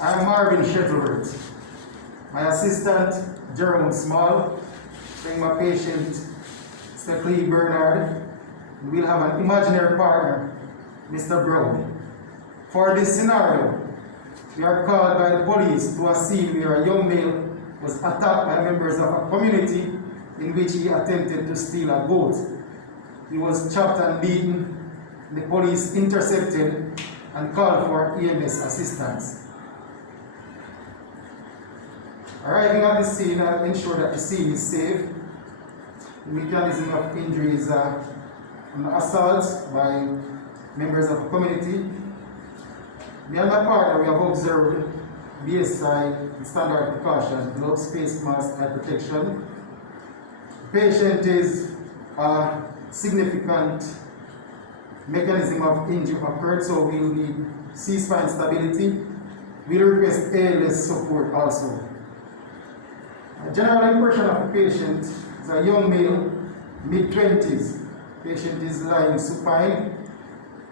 I'm Marvin Shuttleworth. My assistant, Jerome Small, bring my patient, Stackley Bernard. We'll have an imaginary partner, Mr. Brown. For this scenario, we are called by the police to a scene where a young male was attacked by members of a community in which he attempted to steal a goat. He was chopped and beaten. The police intercepted and called for EMS assistance. Arriving at the scene, I'll ensure that the scene is safe. The mechanism of injury is an assault by members of the community. Me and my partner, we have observed BSI standard precaution, gloves, face mask, eye protection. The patient is a significant mechanism of injury occurred, so we will need C-spine stability. We'll request ALS support also. A general impression of the patient is a young male, mid-20s. Patient is lying supine,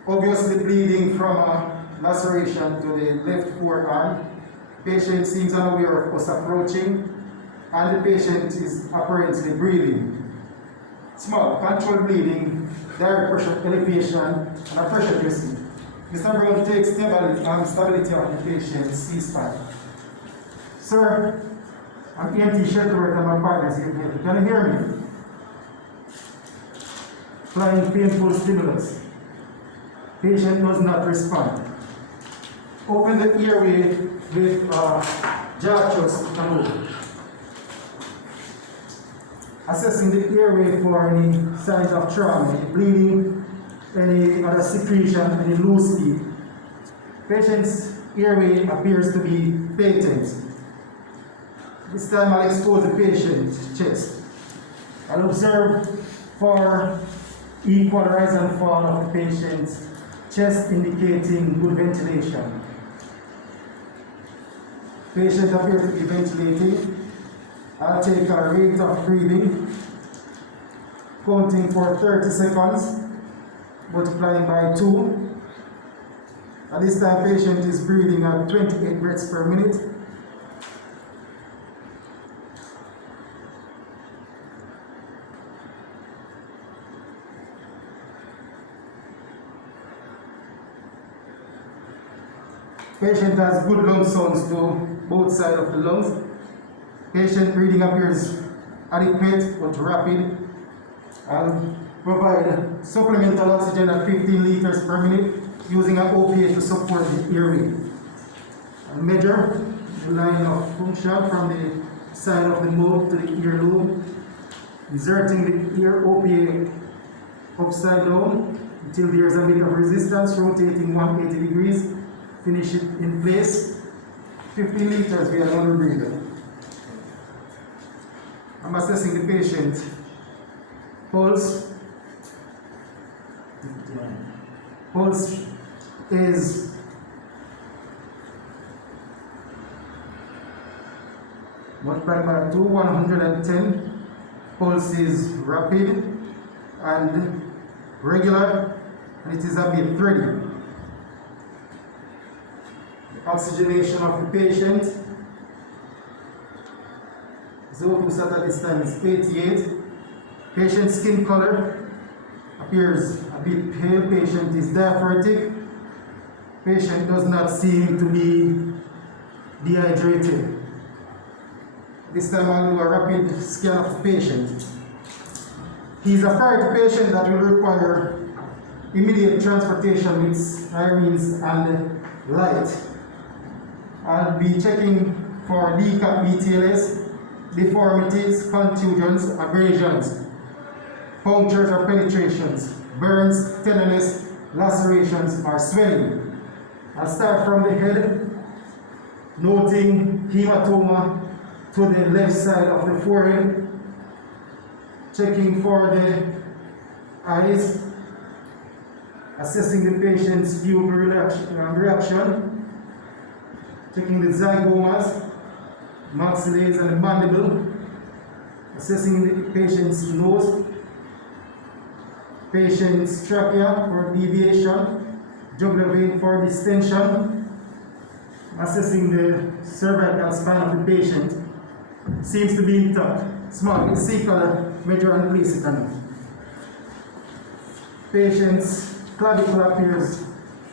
obviously bleeding from a laceration to the left forearm. Patient seems unaware of us approaching, and the patient is apparently breathing. Small, controlled bleeding, direct pressure elevation, and a pressure dressing. Mr. Brown takes stability of the patient's C-spine. Sir, I'm EMT Shuttleworth and my partners here. Can you hear me? Applying painful stimulus. Patient does not respond. Open the airway with jaw thrust maneuver. Assessing the airway for any signs of trauma, any bleeding, any other secretion, any loose leak. Patient's airway appears to be patent. This time I'll expose the patient's chest. I'll observe for equal rise and fall of the patient's chest, indicating good ventilation. Patient appears to be ventilating. I'll take a rate of breathing, counting for 30 seconds, multiplying by 2. At this time, patient is breathing at 28 breaths per minute. Patient has good lung sounds to both sides of the lungs. Patient breathing appears adequate but rapid. I'll provide supplemental oxygen at 15 liters per minute using an OPA to support the airway. I'll measure the line of function from the side of the mouth to the earlobe, inserting the ear OPA upside down until there's a bit of resistance, rotating 180 degrees. Finish it in place. 15 liters via another breather. I'm assessing the patient pulse. Pulse is multiplied by 2, 110. Pulse is rapid and regular, and it is a bit ready. Oxygenation of the patient. The O2 sat at this time is 88. Patient's skin color appears a bit pale. Patient is diaphoretic. Patient does not seem to be dehydrated. This time I'll do a rapid scan of the patient. He's a priority patient that will require immediate transportation with sirens and light. I'll be checking for decap BTLS, deformities, contusions, abrasions, punctures or penetrations, burns, tenderness, lacerations, or swelling. I'll start from the head, noting hematoma to the left side of the forehead, checking for the eyes, assessing the patient's pupil reaction, checking the zygomas, maxillae and the mandible, assessing the patient's nose, patient's trachea for deviation, jugular vein for distension, Assessing the cervical spine of the patient. Seems to be intact. Small, it's C-color, measure and place it on. Patient's clavicle appears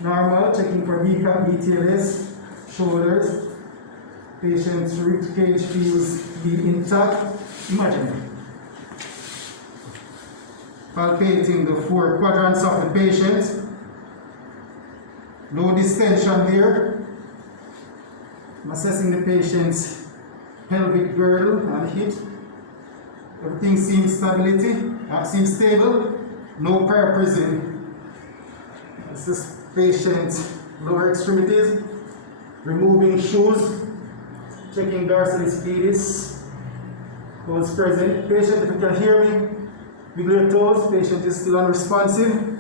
normal, checking for kneecap, BTLS, shoulders. Patient's rib cage feels to be intact. Imagine. Palpating the 4 quadrants of the patient. No distension there. I'm assessing the patient's pelvic girdle and hip. Everything seems stable. No paraprism. This is patient's lower extremities. Removing shoes. Checking dorsalis pedis. Toes present. Patient, if you can hear me, wiggle your toes. Patient is still unresponsive.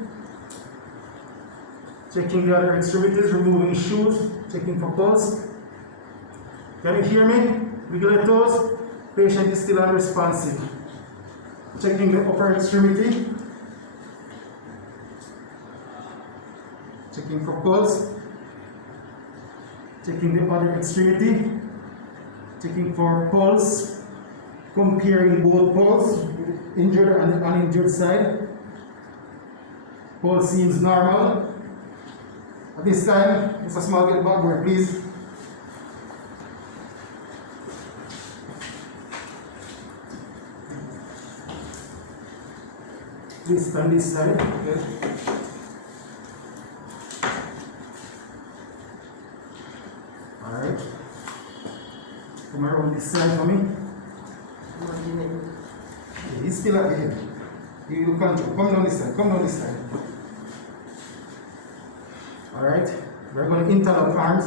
Checking the other extremities. Removing shoes. Checking for pulse. Can you hear me? Wiggle your toes. Patient is still unresponsive. Checking the upper extremity. Checking for pulse. Checking the other extremity. Checking for pulse. Comparing both pulse, injured and uninjured side. Pulse seems normal. At this time, Mr. Small, get backward, please. Please stand this side. Okay. Alright. Come around this side for me. He's still at the head. You control. Come down this side. Come down this side. Alright. We're going to interlock arms.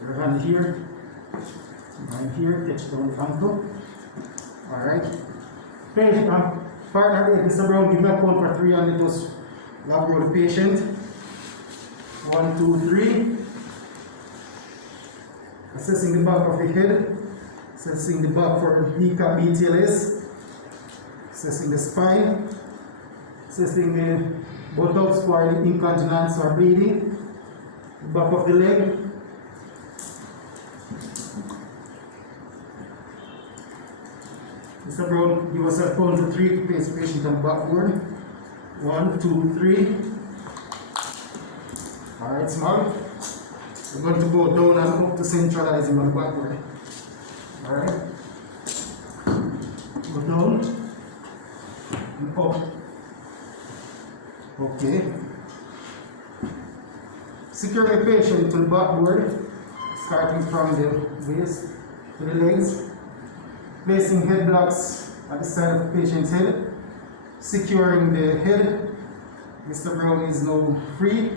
Your hand here. Hand here. Touch down the ankle. Alright. Patient, partner, Mr. Brown, give me a count for 3 and let us lab roll the patient. 1, 2, 3. Assessing the back of the head. Assessing the back for kneecap BTLS. Assessing the spine. Assessing the buttocks for incontinence or bleeding. The back of the leg. Mr. Brown, give us a count to 3 to place the patient on backboard. 1, 2, 3. Alright, Small. We're going to go down and up to centralize him on the backboard. Alright. Go down and up. Okay. Secure the patient to the backboard, starting from the waist to the legs. Placing head blocks at the side of the patient's head. Securing the head. Mr. Brown is now free.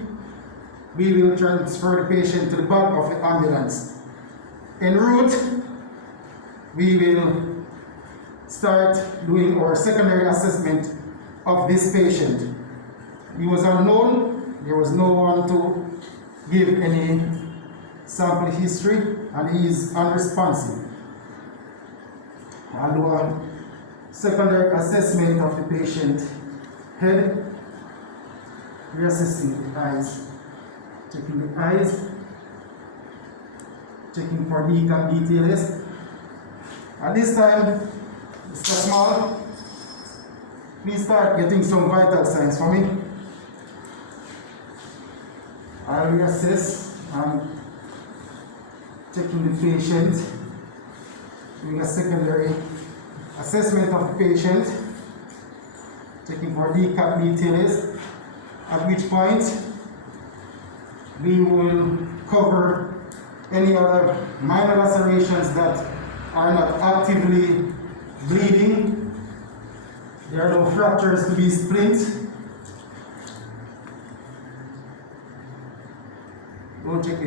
We will transfer the patient to the back of the ambulance. En route, we will start doing our secondary assessment of this patient. He was unknown, there was no one to give any sample history, and he is unresponsive. I'll do a secondary assessment of the patient head, reassessing the eyes. Checking the eyes, checking for kneecap BTLS. At this time, Mr. Small, please start getting some vital signs for me. I'll reassess and checking the patient, doing a secondary assessment of the patient, checking for kneecap BTLS, at which point we will cover any other minor lacerations that are not actively bleeding. There are no fractures to be split. Don't check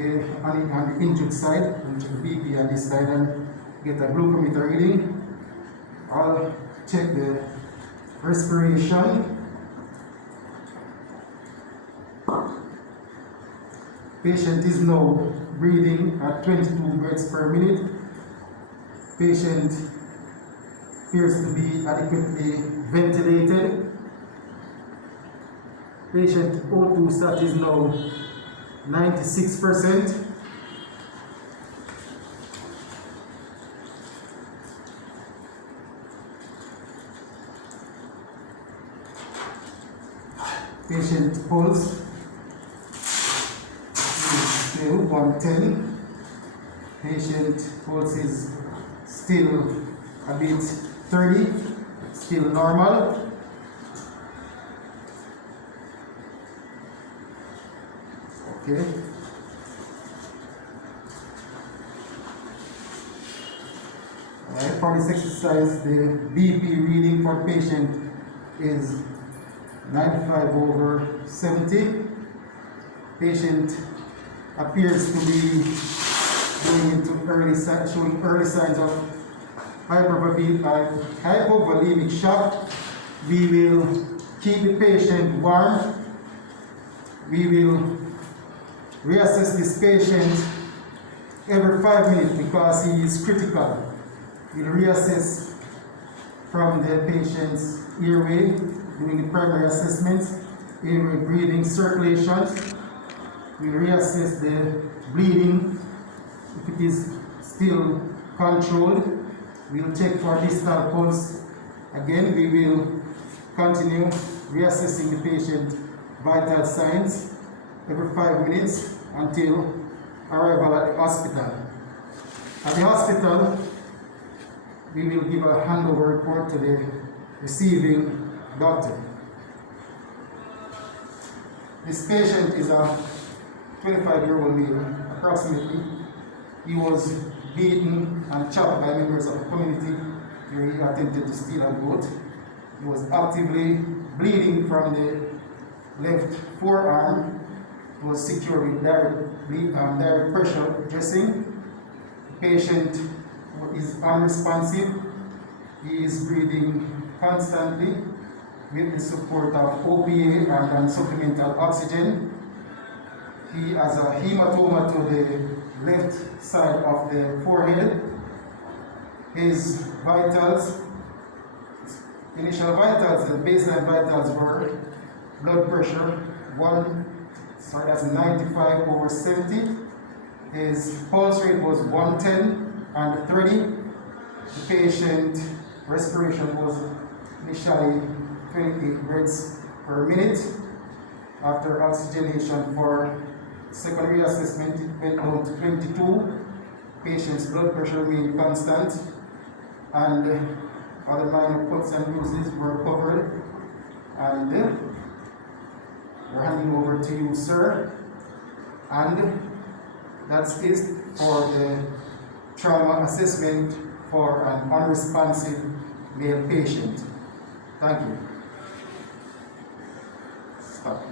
on the injured side, don't check the BP on this side and get a glucometer reading. I'll check the respiration. Patient is now breathing at 22 breaths per minute. Patient appears to be adequately ventilated. Patient O2 stat is now 96%. Patient pulse is still 110. Patient pulse is still a bit 30, still normal. Okay. Alright, for this exercise, the BP reading for patient is 95/70. Patient appears to be going into showing early signs of hypovolemic shock. We will keep the patient warm. We will reassess this patient every 5 minutes because he is critical. We'll reassess from the patient's airway, doing the primary assessments, airway breathing, circulation. We'll reassess the bleeding. If it is still controlled, we'll check for distal pulse. Again, we will continue reassessing the patient vital signs every 5 minutes until arrival at the hospital. At the hospital, we will give a handover report to the receiving doctor. This patient is a 25-year-old male, approximately. He was beaten and chopped by members of the community where he attempted to steal a goat. He was actively bleeding from the left forearm. He was secured with direct pressure dressing. The patient is unresponsive. He is breathing constantly with the support of OPA and supplemental oxygen. He has a hematoma to the left side of the forehead. His vitals, initial vitals, the baseline vitals were blood pressure that's 95/70. His pulse rate was 110/30. The patient respiration was initially 28 breaths per minute. After oxygenation for secondary assessment, it went down to 22. Patient's blood pressure remained constant, and other minor cuts and bruises were covered. And we're handing over to you, sir. And that's it for the trauma assessment for an unresponsive male patient. Thank you. Stop.